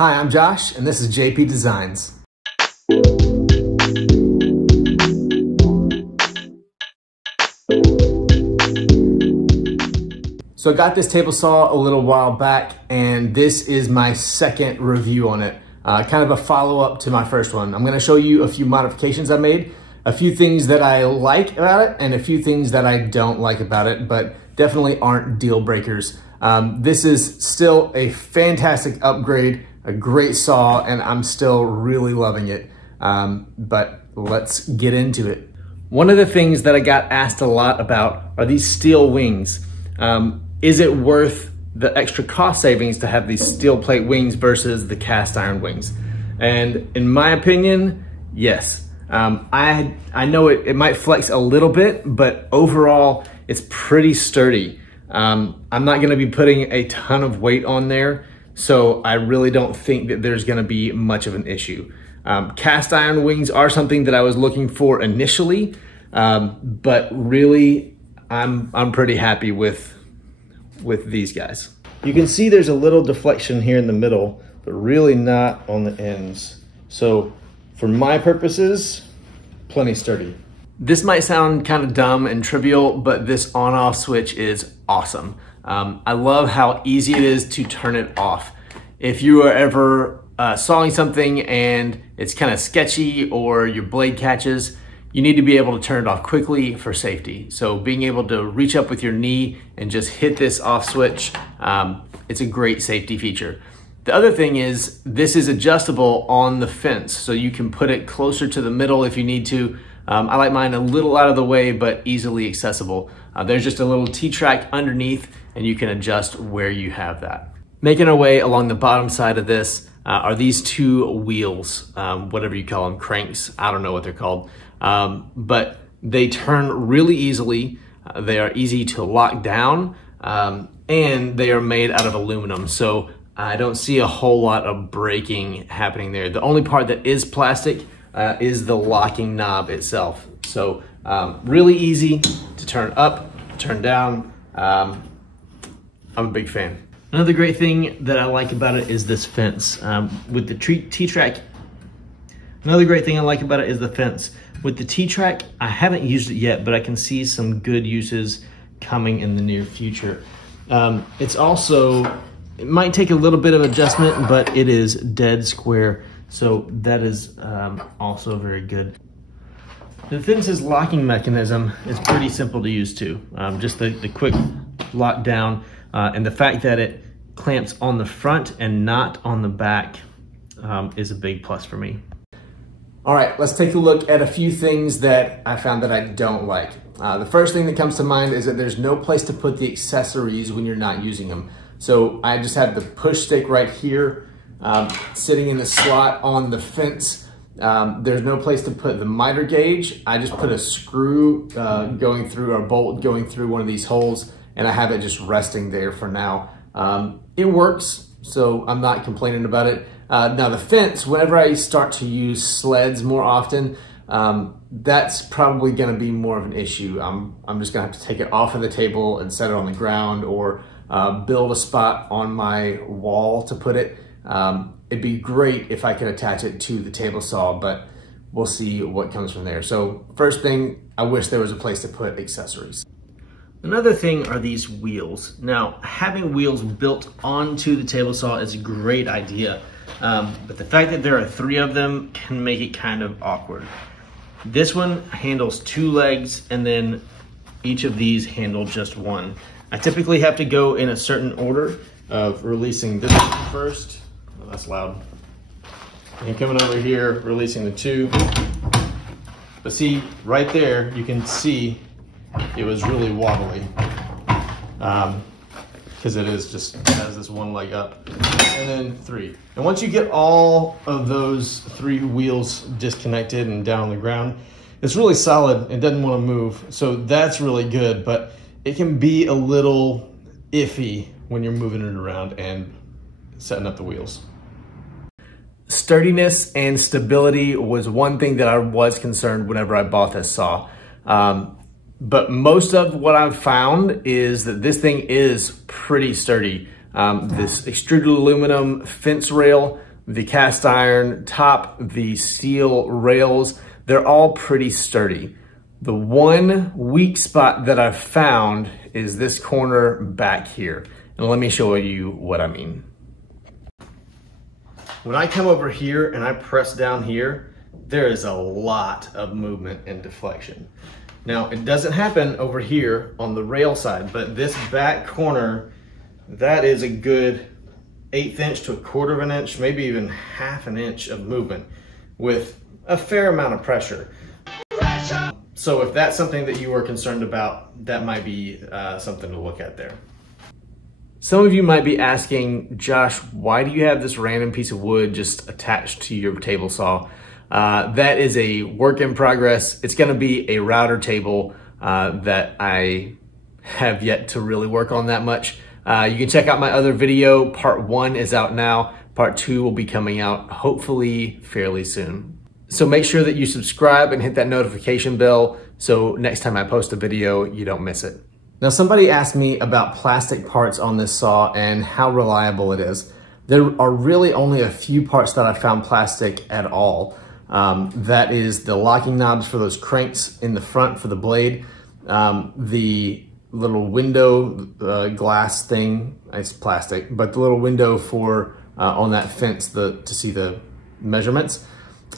Hi, I'm Josh, and this is JP Designs. So I got this table saw a little while back, and this is my second review on it. Kind of a follow-up to my first one. I'm gonna show you a few modifications I made, a few things that I like about it, and a few things that I don't like about it, but definitely aren't deal breakers. This is still a fantastic upgrade, a great saw, and I'm still really loving it. But let's get into it. One of the things that I got asked a lot about are these steel wings. Is it worth the extra cost savings to have these steel plate wings versus the cast iron wings? And in my opinion, yes. I know it might flex a little bit, but overall it's pretty sturdy. I'm not gonna be putting a ton of weight on there, so I really don't think that there's gonna be much of an issue. Cast iron wings are something that I was looking for initially, but really I'm pretty happy with these guys. You can see there's a little deflection here in the middle, but really not on the ends. So for my purposes, plenty sturdy. This might sound kind of dumb and trivial, but this on-off switch is awesome. I love how easy it is to turn it off. If you are ever sawing something and it's kind of sketchy or your blade catches, you need to be able to turn it off quickly for safety. So being able to reach up with your knee and just hit this off switch, it's a great safety feature. The other thing is this is adjustable on the fence, so you can put it closer to the middle if you need to. I like mine a little out of the way, but easily accessible. There's just a little T-track underneath, and you can adjust where you have that. Making our way along the bottom side of this are these two wheels, whatever you call them, cranks. I don't know what they're called. But they turn really easily. They are easy to lock down, and they are made out of aluminum. So I don't see a whole lot of breaking happening there. The only part that is plastic is the locking knob itself. So really easy to turn up, turn down. I'm a big fan. Another great thing that I like about it is this fence. With the T-track, another great thing I like about it is the fence. With the T-track, I haven't used it yet, but I can see some good uses coming in the near future. It's also, it might take a little bit of adjustment, but it is dead square. So that is also very good. The fence's locking mechanism is pretty simple to use too. Just the quick lock down, and the fact that it clamps on the front and not on the back is a big plus for me. All right, let's take a look at a few things that I found that I don't like. The first thing that comes to mind is that there's no place to put the accessories when you're not using them. So I just have the push stick right here, sitting in the slot on the fence. There's no place to put the miter gauge. I just put a screw going through, or a bolt going through one of these holes, and I have it just resting there for now. It works, so I'm not complaining about it. Now the fence, whenever I start to use sleds more often, that's probably gonna be more of an issue. I'm just gonna have to take it off of the table and set it on the ground, or build a spot on my wall to put it. It'd be great if I could attach it to the table saw, but we'll see what comes from there. So first thing, I wish there was a place to put accessories. Another thing are these wheels. Now, having wheels built onto the table saw is a great idea. But the fact that there are 3 of them can make it kind of awkward. This one handles 2 legs, and then each of these handle just 1. I typically have to go in a certain order of releasing this one first. Oh, that's loud. And coming over here, releasing the 2. But see, right there, you can see it was really wobbly. Because it has this 1 leg up, and then 3. And once you get all of those 3 wheels disconnected and down on the ground, it's really solid. It doesn't want to move. So that's really good, but it can be a little iffy when you're moving it around and setting up the wheels. Sturdiness and stability was one thing that I was concerned whenever I bought this saw. But most of what I've found is that this thing is pretty sturdy. This extruded aluminum fence rail the cast iron top, the steel rails, they're all pretty sturdy. The one weak spot that I've found is this corner back here. And let me show you what I mean. When I come over here and I press down here, there is a lot of movement and deflection. Now, it doesn't happen over here on the rail side, but this back corner, that is a good 1/8 inch to 1/4 of an inch, maybe even 1/2 an inch of movement with a fair amount of pressure. So if that's something that you are concerned about, that might be something to look at there. Some of you might be asking, Josh, why do you have this random piece of wood just attached to your table saw? That is a work in progress. It's gonna be a router table that I have yet to really work on that much. You can check out my other video. Part 1 is out now. Part 2 will be coming out hopefully fairly soon. So make sure that you subscribe and hit that notification bell so next time I post a video, you don't miss it. Now, somebody asked me about plastic parts on this saw and how reliable it is. There are really only a few parts that I found plastic at all. That is the locking knobs for those cranks in the front for the blade, the little window glass thing, it's plastic, but the little window for on that fence to see the measurements,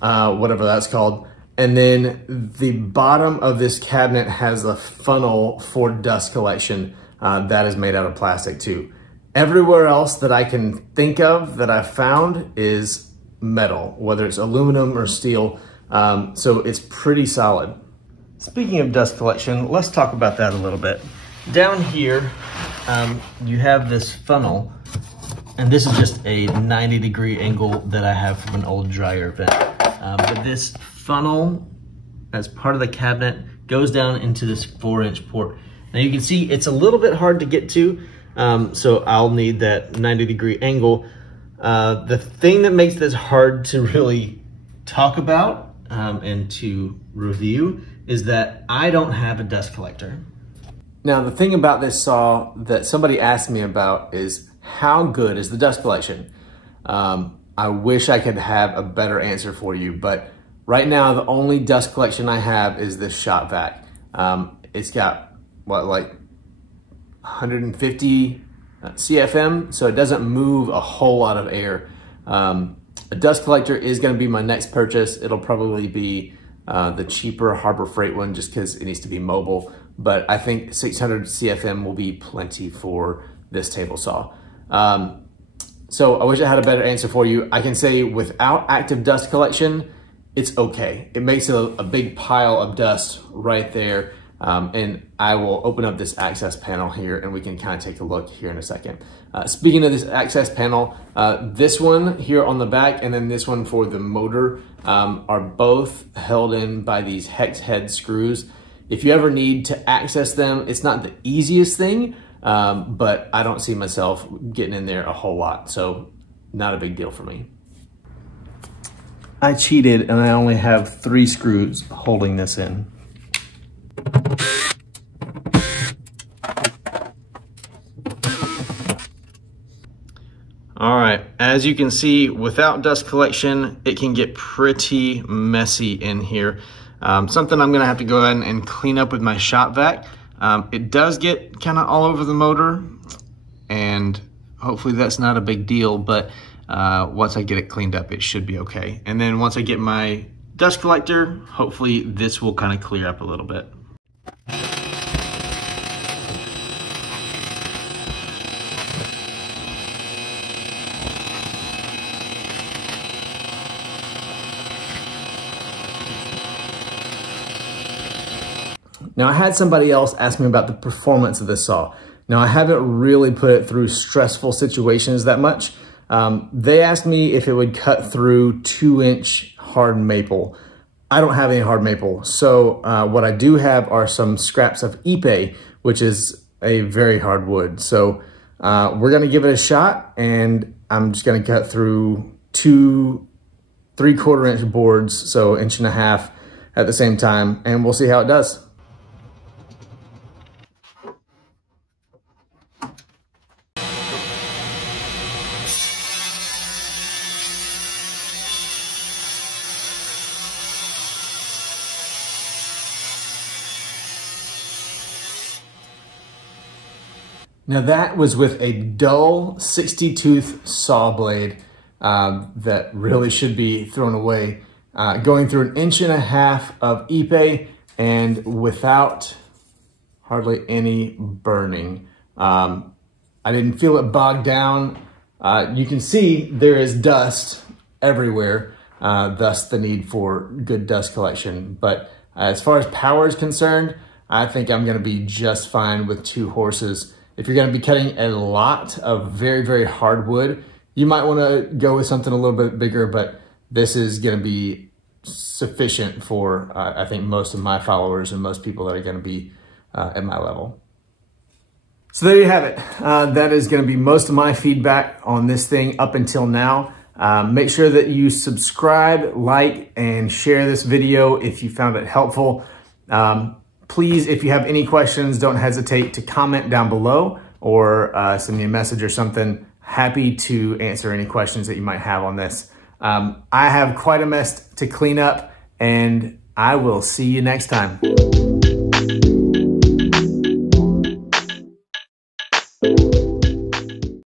whatever that's called. And then the bottom of this cabinet has a funnel for dust collection that is made out of plastic too. Everywhere else that I can think of that I've found is metal, whether it's aluminum or steel, so it's pretty solid. Speaking of dust collection, let's talk about that a little bit. Down here, you have this funnel, and this is just a 90-degree angle that I have from an old dryer vent. But this funnel, as part of the cabinet, goes down into this 4-inch port. Now you can see it's a little bit hard to get to, so I'll need that 90-degree angle. The thing that makes this hard to really talk about and to review is that I don't have a dust collector. Now, the thing about this saw that somebody asked me about is how good is the dust collection? I wish I could have a better answer for you, but right now the only dust collection I have is this shop vac. It's got what, like 150 CFM, so it doesn't move a whole lot of air. A dust collector is going to be my next purchase. It'll probably be the cheaper Harbor Freight one just because it needs to be mobile, but I think 600 CFM will be plenty for this table saw. So I wish I had a better answer for you. I can say without active dust collection, it's okay. It makes a big pile of dust right there. And I will open up this access panel here and we can kind of take a look here in a second. Speaking of this access panel, this one here on the back and then this one for the motor are both held in by these hex head screws. If you ever need to access them, it's not the easiest thing, but I don't see myself getting in there a whole lot, so not a big deal for me. I cheated and I only have 3 screws holding this in. All right, as you can see, without dust collection, it can get pretty messy in here. Something I'm gonna have to go ahead and clean up with my shop vac. It does get kind of all over the motor, and hopefully that's not a big deal, but once I get it cleaned up, it should be okay. And then once I get my dust collector, hopefully this will kind of clear up a little bit. Now, I had somebody else ask me about the performance of this saw. Now, I haven't really put it through stressful situations that much. They asked me if it would cut through 2-inch hard maple. I don't have any hard maple. So what I do have are some scraps of ipe, which is a very hard wood. So we're gonna give it a shot, and I'm just gonna cut through 2 3/4-inch boards, so 1.5 inches at the same time, and we'll see how it does. Now that was with a dull 60-tooth saw blade that really should be thrown away. Going through 1.5 inches of ipe and without hardly any burning. I didn't feel it bogged down. You can see there is dust everywhere, thus the need for good dust collection. But as far as power is concerned, I think I'm gonna be just fine with 2 horses. If you're gonna be cutting a lot of very, very hard wood, you might wanna go with something a little bit bigger, but this is gonna be sufficient for, I think, most of my followers and most people that are gonna be at my level. So there you have it. That is gonna be most of my feedback on this thing up until now. Make sure that you subscribe, like, and share this video if you found it helpful. Please, if you have any questions, don't hesitate to comment down below or send me a message or something. Happy to answer any questions that you might have on this. I have quite a mess to clean up, and I will see you next time.